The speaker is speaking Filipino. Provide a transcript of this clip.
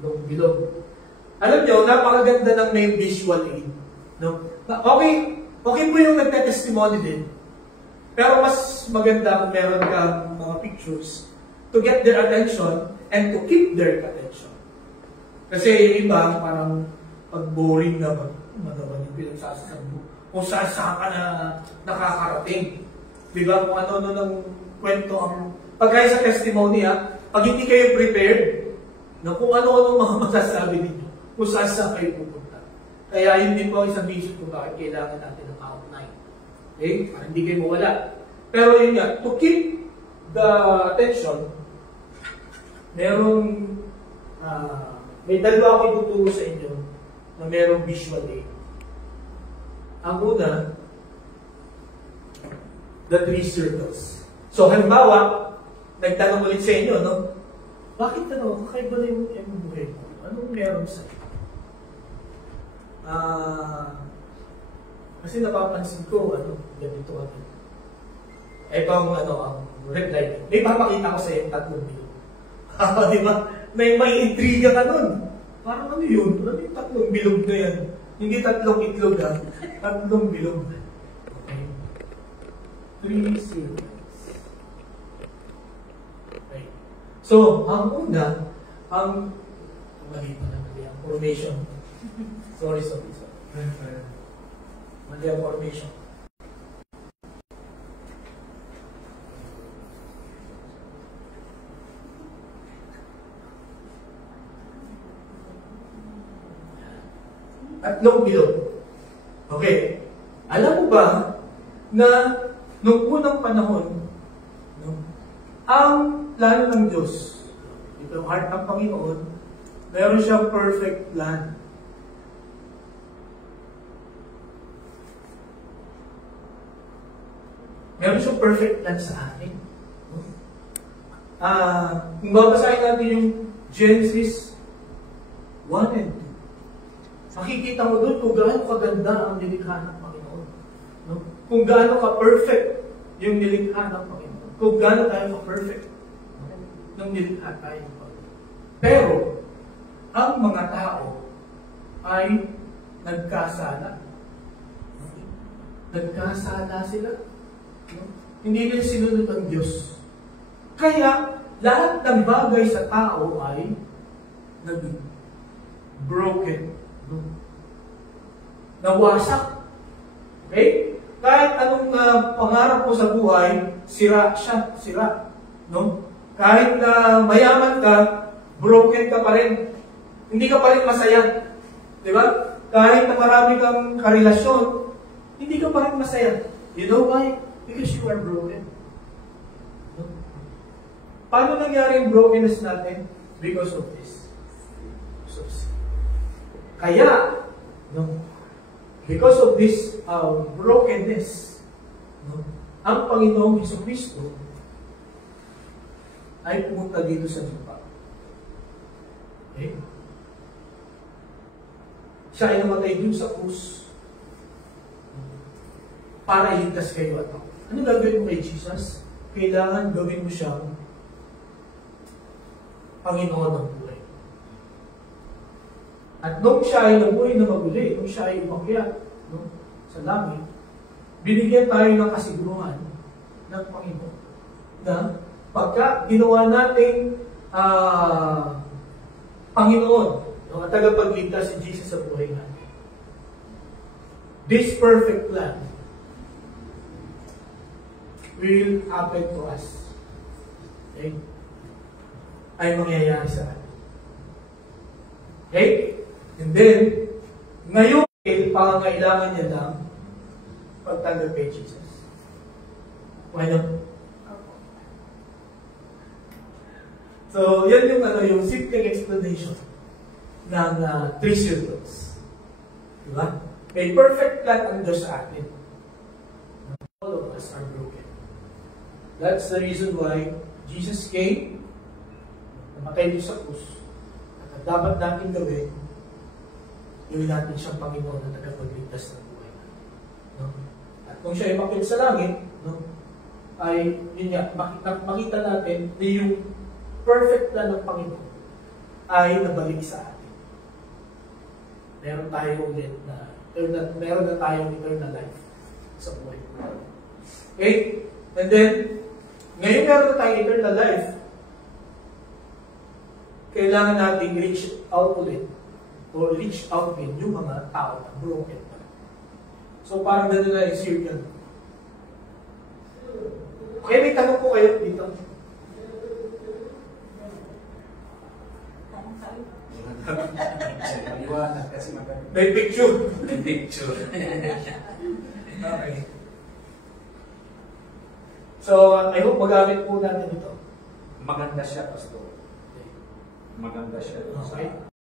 Bilog. Alam nyo, napakaganda ng may visual aid. No? Okay po yung nagte-testimony din. Pero mas maganda kung meron ka mga pictures to get their attention and to keep their attention. Kasi yung iba, parang pag boring na magawa yung pinagsasasabi mo. Kung saan ka na nakakarating. Diba? Kung ano ng kwento ang... Pag kayo sa testimony, pag hindi kayo prepared, na kung ano-ano mga masasabi ninyo, kung saan kayo pupunta. Kaya yun din po isang reason kung bakit kailangan natin ng outline. Okay? Para hindi kayo mawala. Pero yun nga, to keep the attention, may dalawa ako ituturo sa inyo na merong visual aid. Ang una, the 3 circles. So, halimbawa, nagtanong ulit sa inyo, no? Bakit kakaiba na yung buhay mo? Anong meron sa'yo? Kasi napapansin ko, ganito ako. Ang reply. May papakita ko sa iyo 3 bilog. Di ba? May intriga ka nun. Parang ano yun? Ano yung 3 bilog na yan? Hindi 3 itlog 3 bilog. Okay. 3 circles. Okay. So, ang una, mali ang formation. Sorry. Mali ang formation. At bilog. Okay. Alam mo ba na noong unang panahon, ang plano ng Diyos, ito ang heart ng Panginoon, meron siyang perfect plan. Meron siyang perfect plan sa atin. Kung babasahin natin yung Genesis 1 and 2, makikita mo doon kung gaano kaganda ang nilikha ng Panginoon. No? Kung gaano ka-perfect yung nilikha ng Panginoon. Kung gaano tayo ka-perfect nung nilikha tayo ng Panginoon. Pero, ang mga tao ay nagkasala. Nagkasala sila. No? Hindi nila sinunod ang Diyos. Kaya, lahat ng bagay sa tao ay naging broken. Nawasak. Okay? Kahit anong pangarap mo sa buhay, sira siya. Sira. No? Kahit na mayaman ka, broken ka pa rin. Hindi ka pa rin masaya. Diba? Kahit na marami kang karelasyon, hindi ka pa rin masaya. You know why? Because you are broken. No? Paano nangyari yung brokenness natin? Because of this. Kaya, because of this brokenness, ang Panginoong Jesucristo ay pumunta dito sa lupa. Okay? Siya ay namatay dito sa krus para iligtas kayo at ako. Ano gagawin mo kay Jesus? Kailangan gawin mo siyang Panginoon ng buhay. At nung siya ay nabuhay na maguli, nung siya ay umakyat sa langit, binigyan tayo ng kasiguruhan ng Panginoon na pagka ginawa natin Panginoon, ang tagapagligtas si Jesus sa buhay natin, this perfect plan will happen to us. Okay? Ay mangyayari sa atin. Okay? And then, ngayon, pangangailangan niya ng pagtanggap kay Jesus. Why not? So, yan yung simple explanation ng 3 circles. Diba? May perfect plan ang Diyos sa atin. All of us are broken. That's the reason why Jesus came, namatay niyo sa krus, at dapat natin gawin, gawin natin siyang Panginoon na tagapagligtas ng buhay natin. No? At kung siya ay makita sa langit, ay yun nga, makita natin na yung perfect plan ng Panginoon ay nabalik sa atin. Meron tayo ulit na, meron na tayong eternal life sa buhay ko. Okay? And then, ngayon meron na tayong eternal life. Kailangan natin reach out ulit or reach out din yung mga tao na broken pa. So parang gano'n na yung circle. Okay, may tanong po kayo dito. May picture. May picture. Okay. So, I hope magamit po natin ito. Maganda siya, Pastor. Maganda siya. Okay.